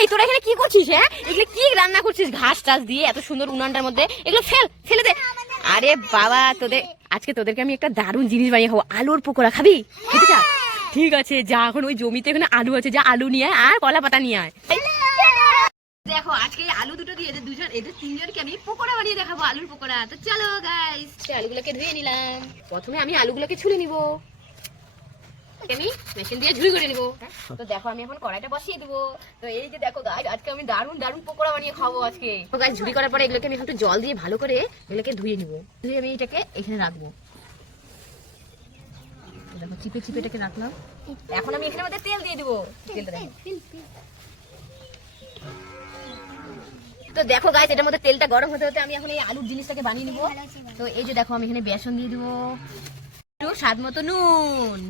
এই তোরা এখানে কি করছিস? হ্যাঁ, এগুলো কি রান্না করছিস ঘাস টাস দিয়ে এত সুন্দর উনানটার মধ্যে? এগুলো ফেলে দে। আরে বাবা, তোদেরকে আমি একটা দারুণ জিনিস বানিয়ে খাবো। আলুর পকোড়া খাবি? খেতে চাস? ঠিক আছে, যা এখন ওই জমিতে এখানে আলু আছে, যা আলু নিয়ে আয় আর কলা পাতা নিয়ে আয়। দেখো আজকে আলু দুটো দিয়ে এদের তিনজনকে আমি পকোড়া বানিয়ে দেখাবো, আলুর পকোড়া। তো চলো গাইস, আলুগুলোকে ধুয়ে নিলাম। প্রথমে আমি আলুগুলোকে ছুলে নিব, আমি মেশিন দিয়ে ঝুড়ি করে নিব। তো দেখো আমি এখন কড়াইটা বসিয়ে দেবো। তো এই যে দেখো গাইস, আজকে আমি দারুণ দারুণ পকোড়া বানিয়ে খাবো আজকে। তো গাইস, ঝুড়ি করার পরে এগুলোকে আমি একটু জল দিয়ে ভালো করে এগুলোকে ধুয়ে নিব। ধুয়ে আমি এটাকে এখানে রাখবো। দেখো চিপে চিপে এটাকে রাখলাম। এখন আমি এখানে মধ্যে তেল দিয়ে দিব। তেলটা দেখো। তো দেখো গাইস, এটার মধ্যে তেলটা গরম হতে হতে আমি এখন এই আলুর জিনিসটাকে বানিয়ে নিব। তো এই যে দেখো আমি এখানে বেসন দিয়ে দিব, একটু স্বাদ মতো নুন,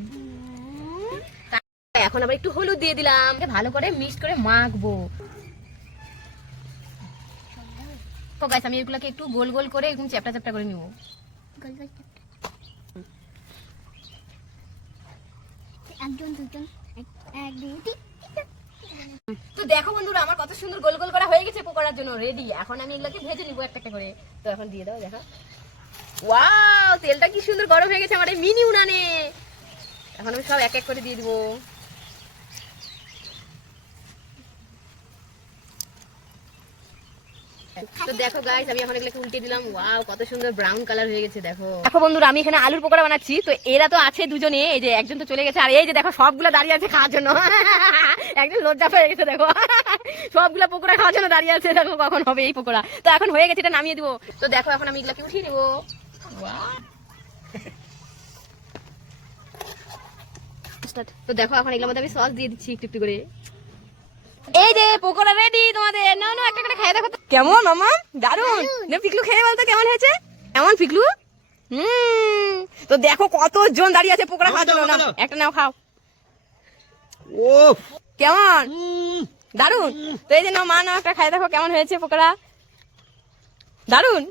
এখন আবার একটু হলুদ দিয়ে দিলাম। ভালো করে মিক্স করে মাখবো। তো গাইস, আমি এগুলোকে একটু গোল গোল করে এরকম চ্যাপটা চ্যাপটা করে নিব। তো দেখো বন্ধুরা, আমার কত সুন্দর গোল গোল করা হয়ে গেছে পকোড়ার জন্য রেডি। এখন আমি এগুলোকে ভেজে নিব একটা একটা করে। তো এখন দিয়ে দাও, দেখো ওয়াও, তেলটা কি সুন্দর গরম হয়ে গেছে আমার এই মিনি উনানে। এখন আমি সব এক এক করে দিয়ে দিব। তো দেখো গাইস, আমি এখন এগুলোকে উল্টে দিলাম। ওয়াও, কত সুন্দর ব্রাউন কালার হয়ে গেছে। দেখো দেখো বন্ধুরা, আমি এখানে আলুর পকোড়া বানাচ্ছি। তো এরা তো আছে দুজনে, এই যে একজন তো চলে গেছে, আর এই যে দেখো সবগুলো দাঁড়িয়ে আছে খাওয়ার জন্য। একজন লজ্জা পেয়ে গেছে, দেখো সবগুলো পকোড়া খাওয়ার জন্য দাঁড়িয়ে আছে। দেখো কখন হবে এই পকোড়া। তো এখন হয়ে গেছে, এটা নামিয়ে দিব। তো দেখো এখন আমি এগুলোকে উঠিয়ে নিব। তো দেখো এখন এগুলোর মধ্যে আমি সস দিয়ে দিচ্ছি একটু একটু করে। এই যে পকোড়া রেডি তোমাদের। না না, একটা করে খেয়ে দেখো তো। কেমন মামা? দারুন। নে পিকলু, খেয়ে বলতো কেমন হয়েছে? কেমন পিকলু? তো দেখো কতজন দাঁড়িয়ে আছে পকোড়া খাওয়ার জন্য। না একটা নাও, খাও। ও কেমন? দারুন। তো এই যে নাও মা, নাও একটা খাই দেখো কেমন হয়েছে পকোড়া। দারুন।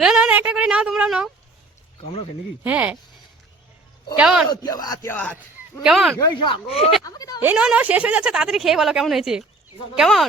না না না, একটা করে নাও, তোমরা নাও। কামড়া কেন কি? হ্যাঁ, কেমন কেমন? এই নাও নাও, শেষ হয়ে যাচ্ছে, তাড়াতাড়ি খেয়ে বলো কেমন হয়েছে। কেমন?